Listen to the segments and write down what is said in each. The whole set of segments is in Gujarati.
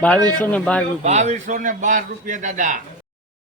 બાવીસો ને બાર રૂપિયા. બાવીસો ને બાર રૂપિયા દાદા.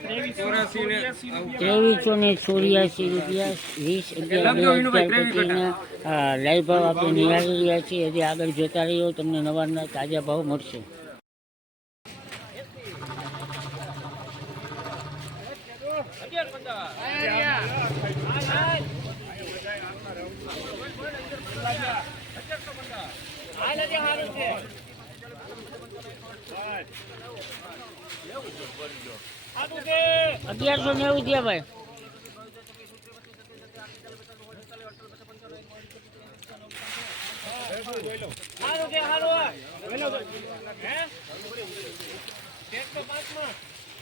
હાલો છે હાલો ચોર્યાસી રૂપિયામાં ચોર્યાસી રૂપિયા વીસ અગિયાર લાઈવ ભાવ આપણે નિહાળી રહ્યા છીએ હજી આગળ જોતા રહીઓ તમને નવા નવા તાજા ભાવ મળશે અગિયારસો નેવું થયા ભાઈ.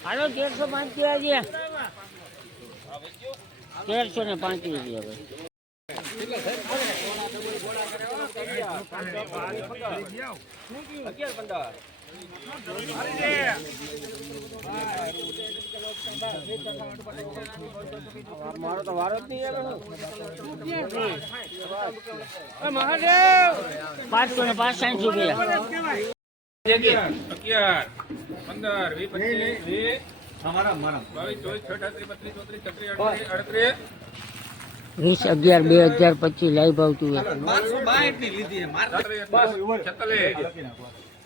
હાલો તેરસો પાંચ થયા છે. તેરસો ને પાંચ રૂપિયા પાંચસો ને પાંસઠ રૂપિયા અગિયાર પંદર. વીસ પચીસ વીસ અમારા મારા બાવીસ ચોવીસ છત્રીસ બત્રીસ ચોત્રીસ છત્રીસ અડત્રીસ અડત્રીસ. વીસ અગિયાર બે હજાર પચીસ લાઈફ ભાવ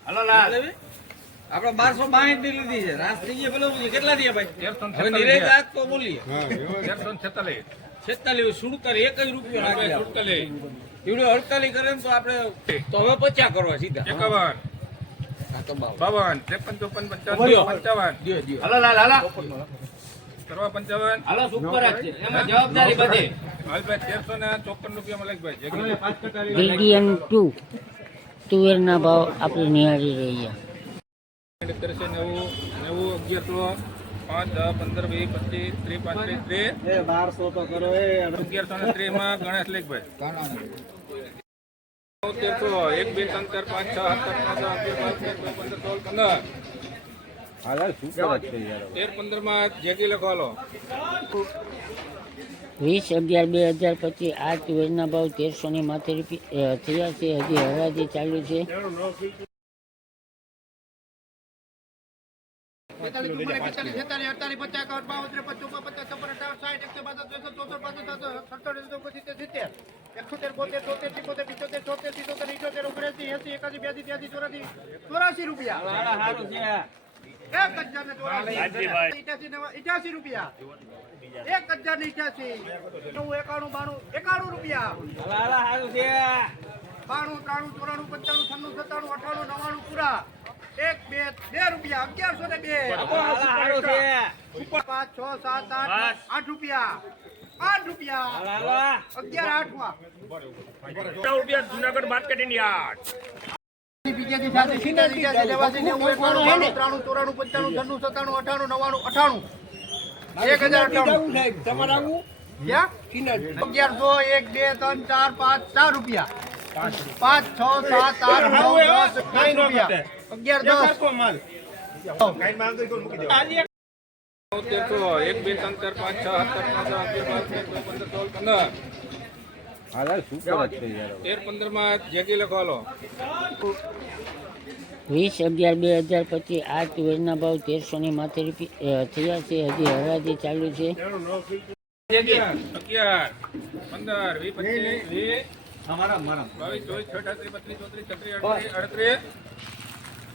હાલો લાલ બારસો બાઈઠની લીધી છે રાસ થઈ ગયા પેલું કેટલા દે ભાઈ નિરેજ આગ તો બોલીએ તેરસો છેતાલીસ છેતાલીસ સુડતાલીસ એક જ રૂપિયો લાગે સુડતાલીસ એવડે અડતાલીસ કરે ને તો આપણે તો હવે પચાસ કરવા સીધા એકાવન હા તો બાવન ત્રેપન ચોપન. પંચાવન હાલો હાલો. કરવા પંચાવન. હાલો સુપર છે. એમાં જવાબદારી બધે. હાલભાઈ તેરસો ને ચોપન રૂપિયા મલેકભાઈ. જગી ટુ તુવેરના ભાવ આપણે નિહાળી રહ્યા. તેરસો નેવું. નેવું અગિયારસો. પાંચ દસ પંદર વીસ પચીસ ત્રીસ પાંત્રીસ ત્રીસ. બારસો તો કરો અગિયારસો ને ત્રીસમાં ગણેશ લેખભાઈ. તેરસો. એક બે ત્રણ ચાર પાંચ છ સાત આઠ નવ દસ અગિયાર બાર પંદર સોળ પંદર તેર પંદરમાં જેગી લખવાલો વીસ અગિયાર બે હજાર પચીસ આ તુવેરના ભાવ તેરસો ને માથે રૂપિયા થયા છે હજી હરાજી ચાલુ છે. ચોરાસી રૂપિયા. એક હજાર ને ચોરાસી ઇઠ્યાસી રૂપિયા. એક હજાર ને ઇઠ્યાસી નવું એકાણું બાણું એકાણું રૂપિયા. હાલા હારું છે બાણું ત્રાણું ચોરાણું પંચાણું છન્નું સત્તાણું અઠાણું નવાણું પૂરા. એક બે બે રૂપિયા. અગિયારસો ને બે. હાલા હારું છે. ઉપર પાંચ છ સાત આઠ આઠ રૂપિયા. આઠ રૂપિયા. હાલા હાલા. અગિયાર આઠમાં રૂપિયા જુનાગઢ માર્કેટિંગ યાર્ડ. અગિયારસો, એક, બે, ત્રણ, ચાર, પાંચ, ચાર રૂપિયા. પાંચ, છ, સાત, આઠ, નવ, દસ, ત્રણ રૂપિયા. અગિયાર, દસ. એક બે ત્રણ ચાર પાંચ છ સાત આઠ નવ દસ પંદર સોળ પંદર તેર પંદરમાં જેગી લખવાલો વીસ અગિયાર બે હજાર પચીસ આ તુવેરના ભાવ તેરસો ને માથે રૂપિયા થયા છે. હજી હરાજી ચાલુ છે.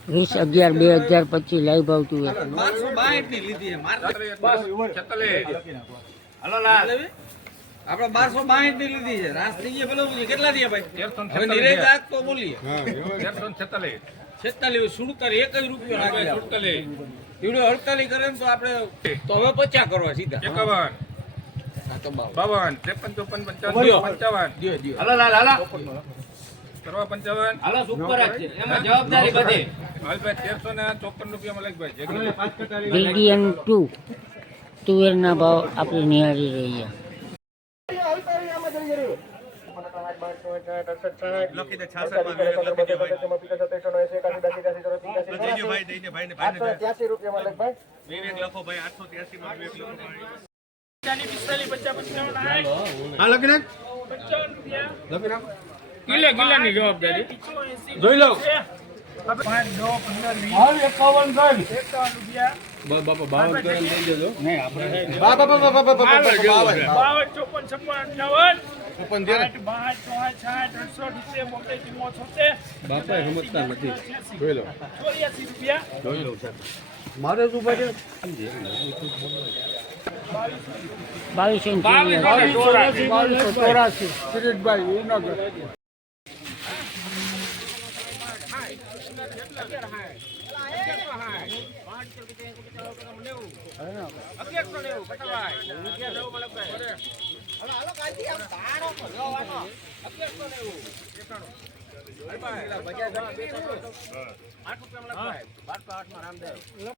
વીસ અગિયાર બે હજાર પચીસ લાઈવ ભાવ તું. આપણે બારસો બાઈઠની લીધી છે. રાસ થઈ ગયા બોલો કેટલા દે ભાઈ? હવે નિરેજ તો બોલીએ. તેરસો છેતાલીસ. છેતાલીસ સુડતાલીસ એક જ રૂપિયો નાખી સુડતાલીસ. એવડે અડતાલીસ કરે ને તો આપણે તો હવે પચાસ કરવા સીધા. એકાવન. બાવન. બાવન ત્રેપન ચોપન. પંચાવન પંચાવન. દ્યો, દ્યો. હાલો લાલ હાલો. કરવા પંચાવન. હાલો સુપર છે એમાં જવાબદારી બધે. હાલભાઈ તેરસો ને ચોપન રૂપિયા મલેકભાઈ જગદીશ. ટુ તુવેરના ભાવ આપણે નિહાળી રહ્યા. પંચાવન સાઠ હા રૂપિયા લખી નાખ. કિલ્લે કિલ્લાની જવાબદારી. જોઈ લો. બાપા દો પંદર વીસ એકાવન સાહેબ એકાવન રૂપિયા બા બા બા બા બા બા બાવન. બાવન ચોપન છપ્પન અઠાવન બાપા સમજતા નથી. જોઈ લો. જોઈ લો મારે શું ભાઈ બાવીસો બાવીસો ચોરાસી કિરીટભાઈ ઉનગર અગિયારસો નેવું પટેલભાઈ. અગિયારસો મતલબ આઠ રૂપિયા રામદેવ.